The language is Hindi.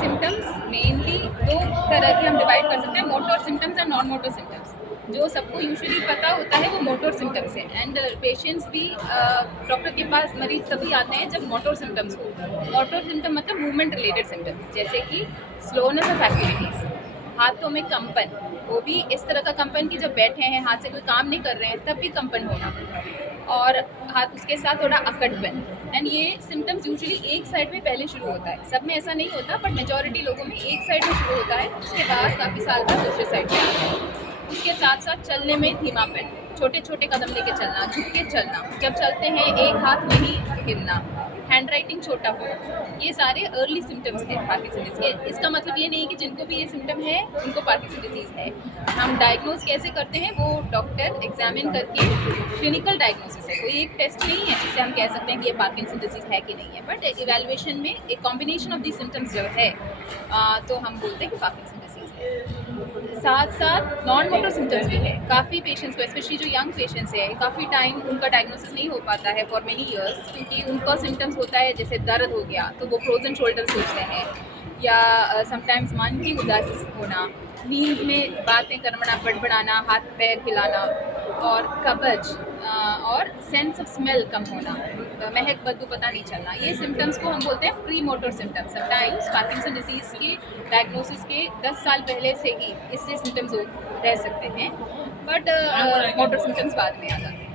सिम्टम्स मेनली दो तरह के हम डिवाइड कर सकते हैं, motor symptoms and non motor symptoms. जो सबको यूजुअली पता होता है वो मोटर सिम्टम्स है, एंड पेशेंट्स भी डॉक्टर के पास मरीज तभी आते हैं जब मोटर सिम्टम्स हो। मोटर सिम्टम मतलब मूवमेंट रिलेटेड सिम्टम्स, जैसे कि स्लोनेस ऑफ एक्टिविटीज़, हाथों में कंपन, वो भी इस तरह का कंपन कि जब बैठे हैं हाथ से कोई काम नहीं कर रहे हैं तब भी कंपन होना, और हाथ उसके साथ थोड़ा अकड़पन। एंड ये सिम्टम्स यूजुअली एक साइड में पहले शुरू होता है, सब में ऐसा नहीं होता बट मेजॉरिटी लोगों में एक साइड में शुरू होता है, उसके बाद काफ़ी साल बाद दूसरे साइड पे आता है। उसके साथ साथ चलने में धीमापन, छोटे छोटे कदम लेके चलना, झुक के चलना, जब चलते हैं एक हाथ में ही हिलना, हैंड राइटिंग छोटा होना, ये सारे अर्ली सिम्टम्स हैं पार्किंसन डिजीज के। इसका मतलब ये नहीं कि जिनको भी ये सिम्टम है उनको पार्किंसन डिजीज है। हम डायग्नोज कैसे करते हैं वो डॉक्टर एग्जामिन करके, क्लिनिकल डायग्नोसिस है, कोई एक टेस्ट नहीं है जिससे हम कह सकते हैं कि ये पार्किंसन डिजीज है कि नहीं है, बट इवेल्युएशन में एक कॉम्बिनेशन ऑफ दी सिम्टम्स जब है तो हम बोलते हैं कि पार्किंसन डिजीज है। साथ साथ नॉन मोटर सिम्टम्स भी है, काफ़ी पेशेंट्स को, स्पेशली जो यंग पेशेंट्स है, काफ़ी टाइम उनका डायग्नोसिस नहीं हो पाता है फॉर मेनी ईयर्स, क्योंकि उनका सिम्टम्स होता है जैसे दर्द हो गया तो वो फ्रोजन शोल्डर सोचते हैं, या समटाइम्स मन की उदास होना, नींद में बातें करना, बड़बड़ाना, हाथ पैर हिलाना, और कब्ज, और सेंस ऑफ स्मेल कम होना, महक बदबू पता नहीं चलना, ये सिम्टम्स को हम बोलते हैं pre motor symptoms. Sometimes Parkinson disease के डायग्नोसिस के 10 साल पहले से ही इससे सिम्टम्स रह सकते हैं, बट मोटर सिम्टम्स बाद में आ जाते हैं।